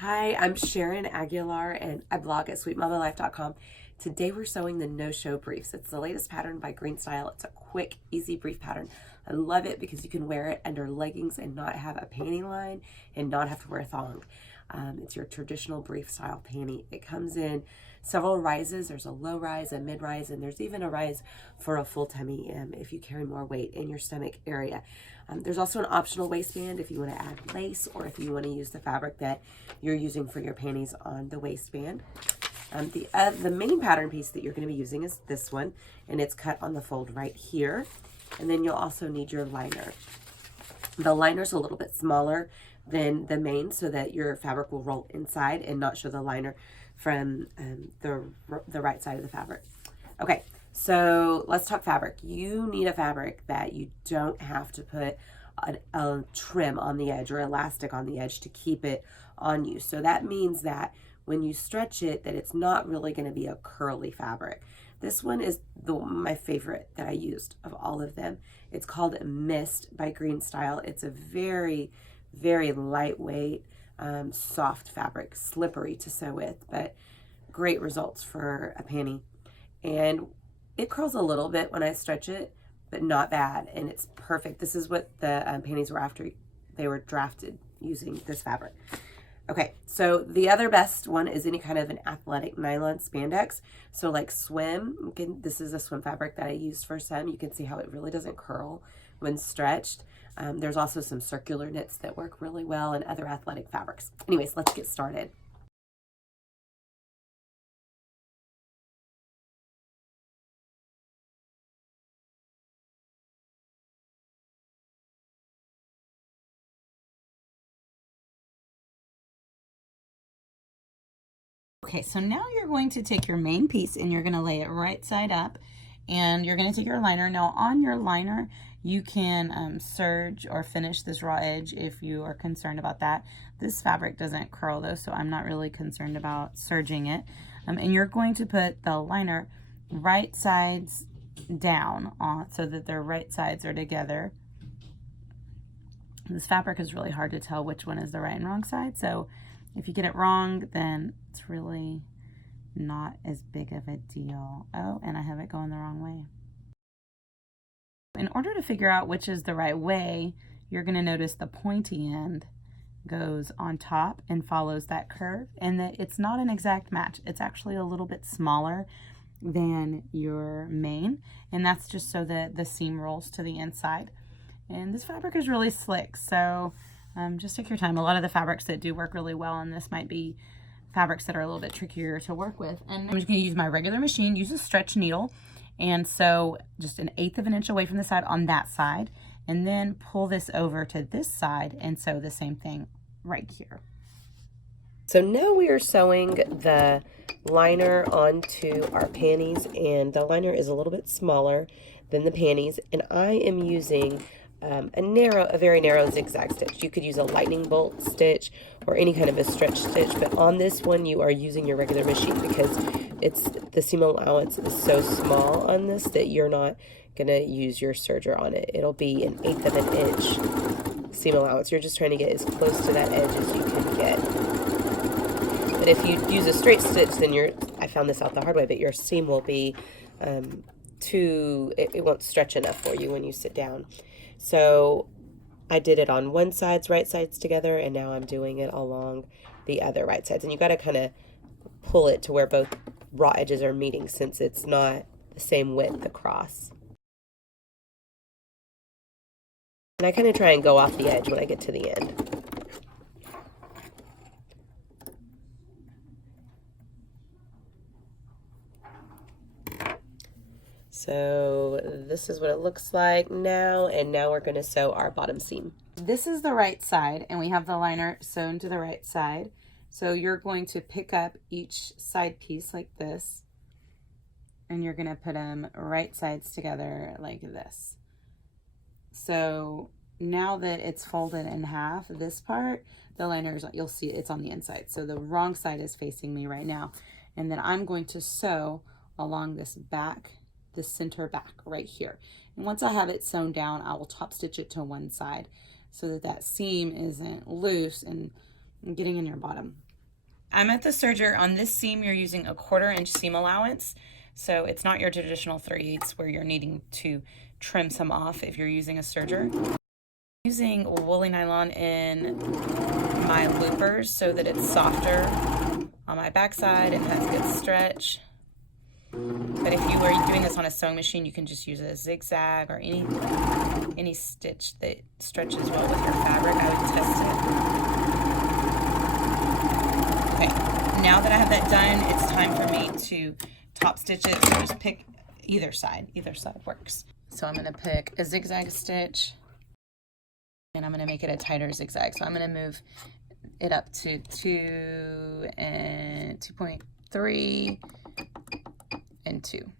Hi, I'm Sharon Aguilar and I blog at sweetmamalife.com. Today we're sewing the No Show Briefs. It's the latest pattern by Greenstyle. It's a quick, easy brief pattern. I love it because you can wear it under leggings and not have a panty line and not have to wear a thong. It's your traditional brief style panty. It comes in several rises. There's a low rise, a mid rise, and there's even a rise for a full tummy if you carry more weight in your stomach area. There's also an optional waistband if you want to add lace or if you want to use the fabric that you're using for your panties on the waistband. The main pattern piece that you're going to be using is this one, and it's cut on the fold right here. And then you'll also need your liner. The liner's a little bit smaller than the main so that your fabric will roll inside and not show the liner from the right side of the fabric. Okay, so let's talk fabric. You need a fabric that you don't have to put a trim on the edge or elastic on the edge to keep it on you. So that means that when you stretch it, that it's not really going to be a curly fabric. This one is my favorite that I used of all of them. It's called Mist by Greenstyle. It's a very, very lightweight, soft fabric, slippery to sew with, but great results for a panty. And it curls a little bit when I stretch it, but not bad, and it's perfect. This is what the panties were after they were drafted using this fabric. Okay, so the other best one is any kind of an athletic nylon spandex. So like swim, this is a swim fabric that I used for some. You can see how it really doesn't curl when stretched. There's also some circular knits that work really well and other athletic fabrics. Anyways, let's get started. Okay, so now you're going to take your main piece and you're going to lay it right side up, and you're going to take your liner. Now on your liner, you can serge or finish this raw edge if you are concerned about that. This fabric doesn't curl though, so I'm not really concerned about serging it. And you're going to put the liner right sides down on so that their right sides are together. This fabric is really hard to tell which one is the right and wrong side, so if you get it wrong, then it's really not as big of a deal. Oh, and I have it going the wrong way. In order to figure out which is the right way, you're going to notice the pointy end goes on top and follows that curve, and that it's not an exact match. It's actually a little bit smaller than your main, and that's just so that the seam rolls to the inside. And this fabric is really slick, so just take your time. A lot of the fabrics that do work really well on this might be fabrics that are a little bit trickier to work with. And I'm just going to use my regular machine, use a stretch needle, and sew just 1/8 of an inch away from the side on that side, and then pull this over to this side and sew the same thing right here. So now we are sewing the liner onto our panties, and the liner is a little bit smaller than the panties, and I am using a very narrow zigzag stitch. You could use a lightning bolt stitch or any kind of a stretch stitch, but on this one you are using your regular machine because the seam allowance is so small on this that you're not gonna use your serger on it. It'll be 1/8 of an inch seam allowance. You're just trying to get as close to that edge as you can get. But if you use a straight stitch, then I found this out the hard way, but your seam will be it won't stretch enough for you when you sit down. So I did it on one side's right sides together, and now I'm doing it along the other right sides. And you got to kind of pull it to where both raw edges are meeting since it's not the same width across. And I kind of try and go off the edge when I get to the end. So this is what it looks like now, and now we're going to sew our bottom seam. This is the right side, and we have the liner sewn to the right side. So you're going to pick up each side piece like this, and you're going to put them right sides together like this. So now that it's folded in half, this part, the liner is, you'll see it's on the inside. So the wrong side is facing me right now. And then I'm going to sew along this back, the center back right here. And once I have it sewn down, I will top stitch it to one side so that that seam isn't loose and getting in your bottom. I'm at the serger. On this seam, you're using a 1/4 inch seam allowance. So it's not your traditional 3/8 where you're needing to trim some off if you're using a serger. I'm using woolly nylon in my loopers so that it's softer on my backside and has a good stretch. But if you were doing this on a sewing machine, you can just use a zigzag or any stitch that stretches well with your fabric. I would test it. Okay, now that I have that done, it's time for me to top stitch it. So just pick either side works. So I'm gonna pick a zigzag stitch and I'm gonna make it a tighter zigzag. So I'm gonna move it up to 2 and 2.3 and 2.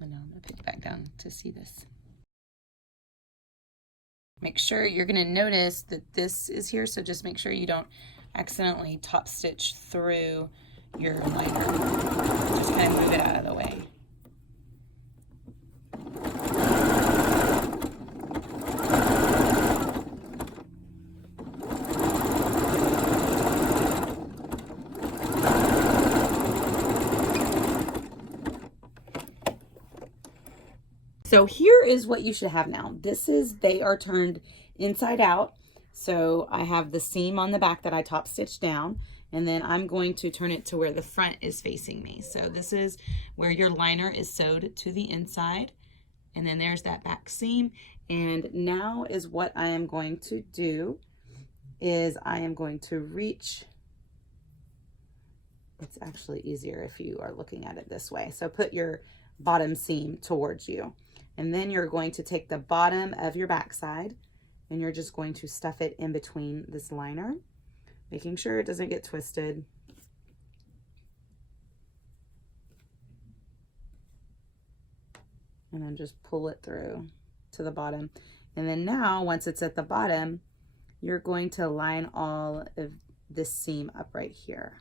And now I'm gonna pick it back down to see this. Make sure you're gonna notice that this is here, so just make sure you don't accidentally top stitch through your liner. Just kind of move it out of the way. So here is what you should have now. They are turned inside out. So I have the seam on the back that I top stitched down, and then I'm going to turn it to where the front is facing me. So this is where your liner is sewed to the inside, and then there's that back seam. And now is what I am going to do is I am going to reach. It's actually easier if you are looking at it this way. So put your bottom seam towards you. And then you're going to take the bottom of your backside and you're just going to stuff it in between this liner, making sure it doesn't get twisted. And then just pull it through to the bottom. And then now, once it's at the bottom, you're going to line all of this seam up right here.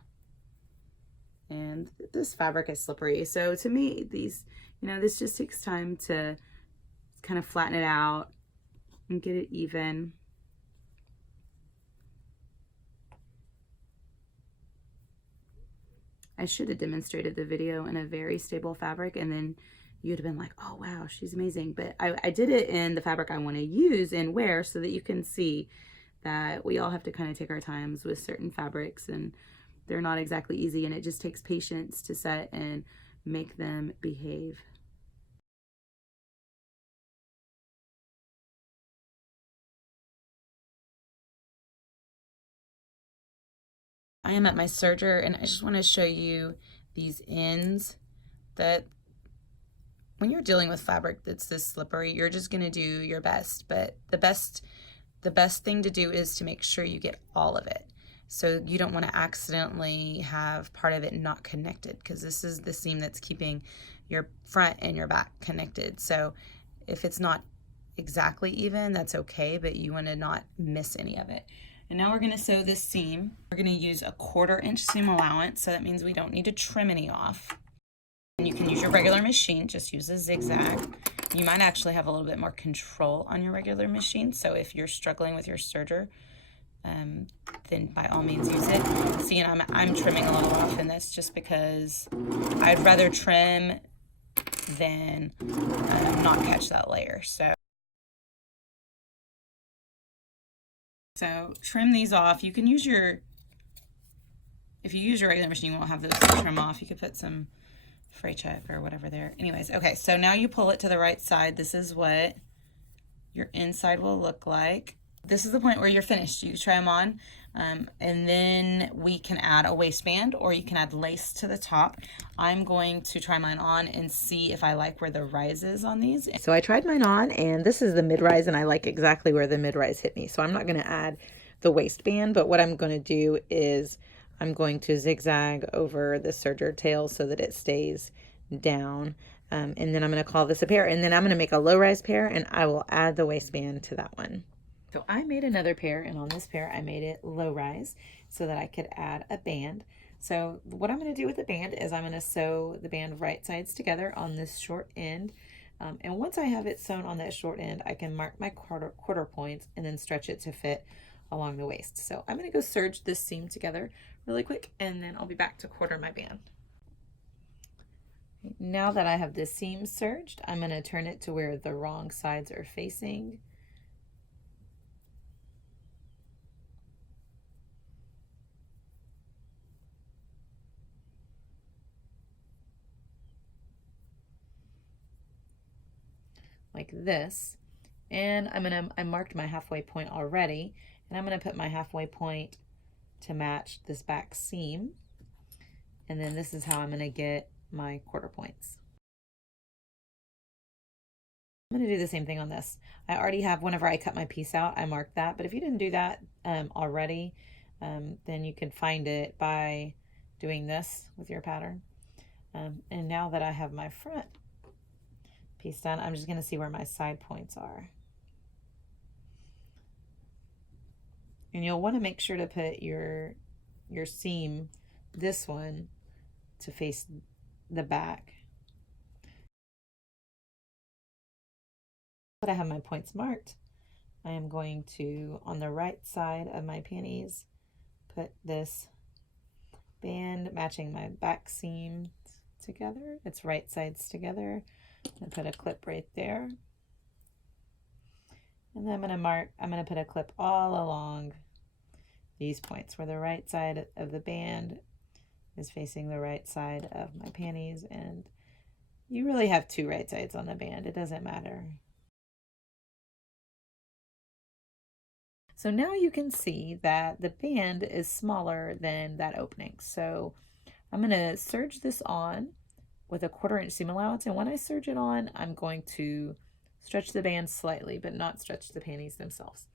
And this fabric is slippery. So to me, this just takes time to kind of flatten it out and get it even. I should have demonstrated the video in a very stable fabric, and then you'd have been like, oh wow, she's amazing. But I did it in the fabric I want to use and wear so that you can see that we all have to kind of take our times with certain fabrics, and they're not exactly easy, and it just takes patience to set and make them behave. I am at my serger, and I just want to show you these ends that when you're dealing with fabric that's this slippery, you're just going to do your best. But the best thing to do is to make sure you get all of it. So you don't want to accidentally have part of it not connected, because this is the seam that's keeping your front and your back connected. So if it's not exactly even, that's okay, but you want to not miss any of it. And now we're going to sew this seam. We're going to use a 1/4 inch seam allowance, so that means we don't need to trim any off. And you can use your regular machine, just use a zigzag. You might actually have a little bit more control on your regular machine, so if you're struggling with your serger, then by all means use it. See, and I'm trimming a little off in this just because I'd rather trim than not catch that layer. So trim these off. You can use if you use your regular machine, you won't have those to trim off. You could put some fray check or whatever there. Anyways, okay, so now you pull it to the right side. This is what your inside will look like. This is the point where you're finished. You try them on, and then we can add a waistband, or you can add lace to the top. I'm going to try mine on and see if I like where the rise is on these. So I tried mine on, and this is the mid-rise, and I like exactly where the mid-rise hit me. So I'm not going to add the waistband, but what I'm going to do is I'm going to zigzag over the serger tail so that it stays down. And then I'm going to call this a pair, and then I'm going to make a low-rise pair, and I will add the waistband to that one. So I made another pair, and on this pair I made it low rise so that I could add a band. So what I'm going to do with the band is I'm going to sew the band right sides together on this short end. And once I have it sewn on that short end, I can mark my quarter points and then stretch it to fit along the waist. So I'm going to go serge this seam together really quick, and then I'll be back to quarter my band. Now that I have this seam serged, I'm going to turn it to where the wrong sides are facing. Like this. And I marked my halfway point already, and I'm gonna put my halfway point to match this back seam. And then this is how I'm gonna get my quarter points. I'm gonna do the same thing on this. I already have, whenever I cut my piece out, I marked that, but if you didn't do that already, then you can find it by doing this with your pattern. And now that I have my front piece done, I'm just going to see where my side points are. And you'll want to make sure to put your seam, this one, to face the back. But I have my points marked. I am going to, on the right side of my panties, put this band matching my back seam together. It's right sides together. I put a clip right there. And then I'm going to put a clip all along these points where the right side of the band is facing the right side of my panties. And you really have two right sides on the band. It doesn't matter. So now you can see that the band is smaller than that opening. So I'm going to serge this on with a 1/4 inch seam allowance, and when I serge it on, I'm going to stretch the band slightly, but not stretch the panties themselves.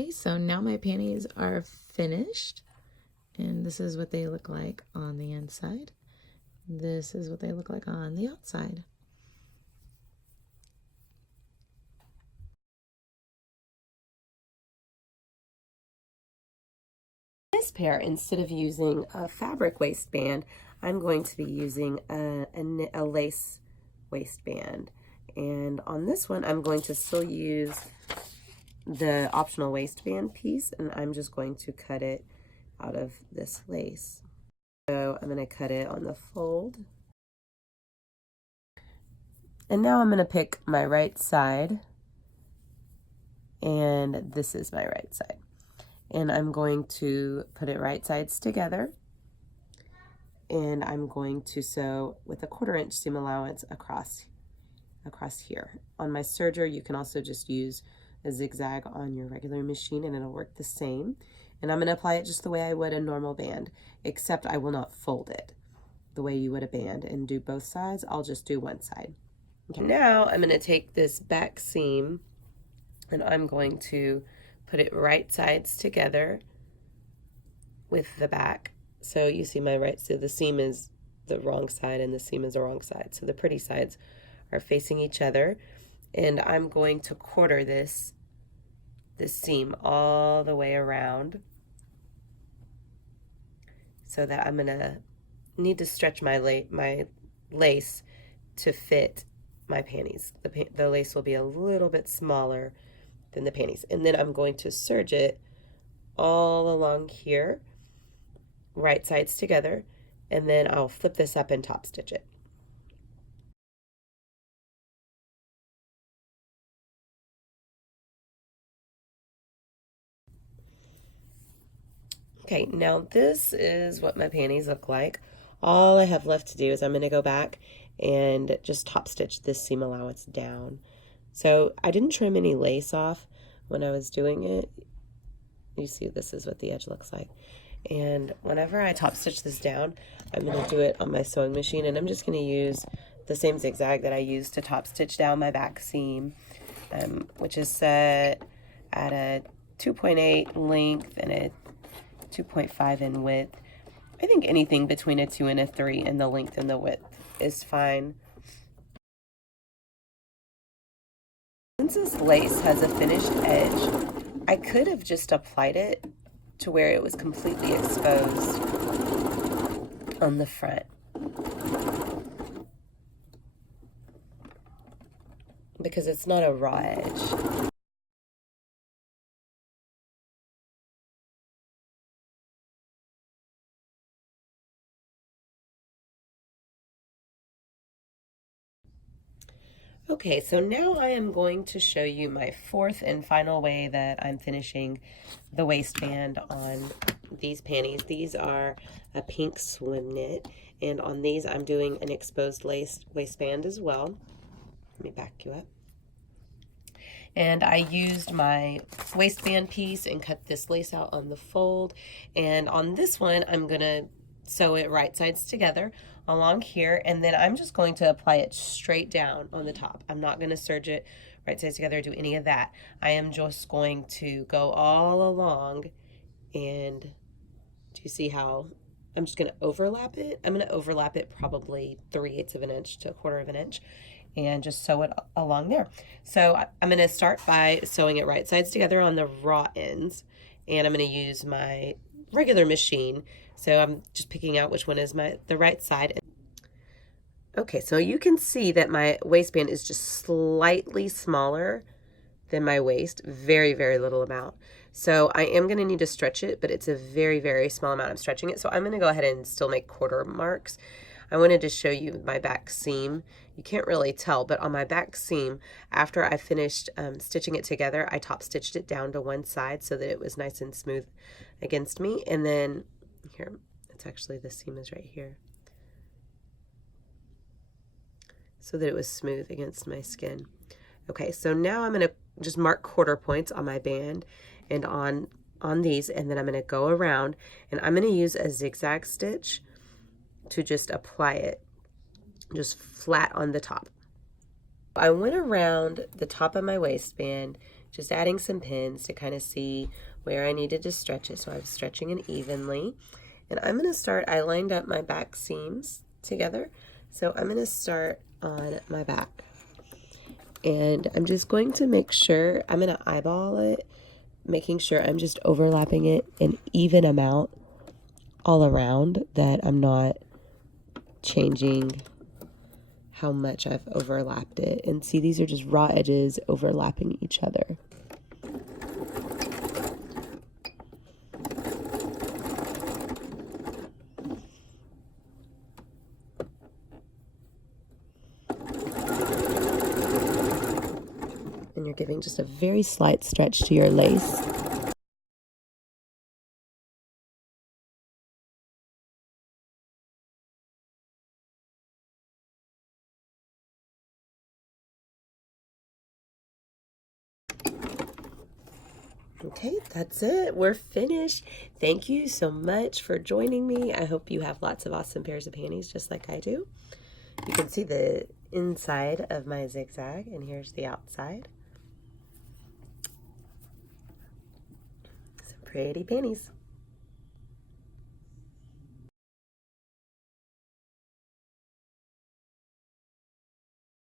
Okay, so now my panties are finished, and this is what they look like on the inside. This is what they look like on the outside. This pair, instead of using a fabric waistband, I'm going to be using a lace waistband. And on this one, I'm going to still use the optional waistband piece, and I'm just going to cut it out of this lace. So I'm going to cut it on the fold. And now I'm going to pick my right side, and this is my right side. And I'm going to put it right sides together, and I'm going to sew with a 1/4 inch seam allowance across here. On my serger, you can also just use a zigzag on your regular machine and it'll work the same. And I'm going to apply it just the way I would a normal band, except I will not fold it the way you would a band and do both sides. I'll just do one side. Okay, now I'm going to take this back seam and I'm going to put it right sides together with the back. So you see my right, so the seam is the wrong side and the seam is the wrong side. So the pretty sides are facing each other. And I'm going to 1/4 this seam all the way around, so that I'm gonna need to stretch my lace to fit my panties. The lace will be a little bit smaller than the panties. And then I'm going to serge it all along here, right sides together, and then I'll flip this up and top stitch it. Okay, now this is what my panties look like. All I have left to do is I'm going to go back and just top stitch this seam allowance down. So I didn't trim any lace off when I was doing it. You see, this is what the edge looks like. And whenever I top stitch this down, I'm going to do it on my sewing machine, and I'm just going to use the same zigzag that I used to top stitch down my back seam, which is set at a 2.8 length and a 2.5 in width. I think anything between a 2 and a 3 in the length and the width is fine. Since this lace has a finished edge, I could have just applied it to where it was completely exposed on the front. because it's not a raw edge. Okay, so now I am going to show you my fourth and final way that I'm finishing the waistband on these panties. These are a pink swim knit, and on these I'm doing an exposed lace waistband as well. Let me back you up. And I used my waistband piece and cut this lace out on the fold, and on this one I'm gonna sew it right sides together along here, and then I'm just going to apply it straight down on the top. I'm not going to serge it right sides together or do any of that. I am just going to go all along, and do you see how I'm just going to overlap it? I'm going to overlap it probably 3/8 of an inch to 1/4 of an inch and just sew it along there. So I'm going to start by sewing it right sides together on the raw ends, and I'm going to use my regular machine. So I'm just picking out which one is the right side. Okay, so you can see that my waistband is just slightly smaller than my waist, very, very little amount. So I am gonna need to stretch it, but it's a very, very small amount I'm stretching it. So I'm gonna go ahead and still make quarter marks. I wanted to show you my back seam. You can't really tell, but on my back seam, after I finished stitching it together, I top stitched it down to one side so that it was nice and smooth against me. And then here, it's actually, the seam is right here, so that it was smooth against my skin. Okay, so now I'm gonna just mark quarter points on my band and on these, and then I'm gonna go around and I'm gonna use a zigzag stitch to just apply it just flat on the top. I went around the top of my waistband, just adding some pins to kind of see where I needed to stretch it. So I was stretching it evenly. And I'm going to start, I lined up my back seams together. So I'm going to start on my back. And I'm just going to make sure, I'm going to eyeball it, making sure I'm just overlapping it an even amount all around, that I'm not changing how much I've overlapped it. And see, these are just raw edges overlapping each other. And you're giving just a very slight stretch to your lace. Okay, that's it. We're finished. Thank you so much for joining me. I hope you have lots of awesome pairs of panties just like I do. You can see the inside of my zigzag, and here's the outside. Some pretty panties.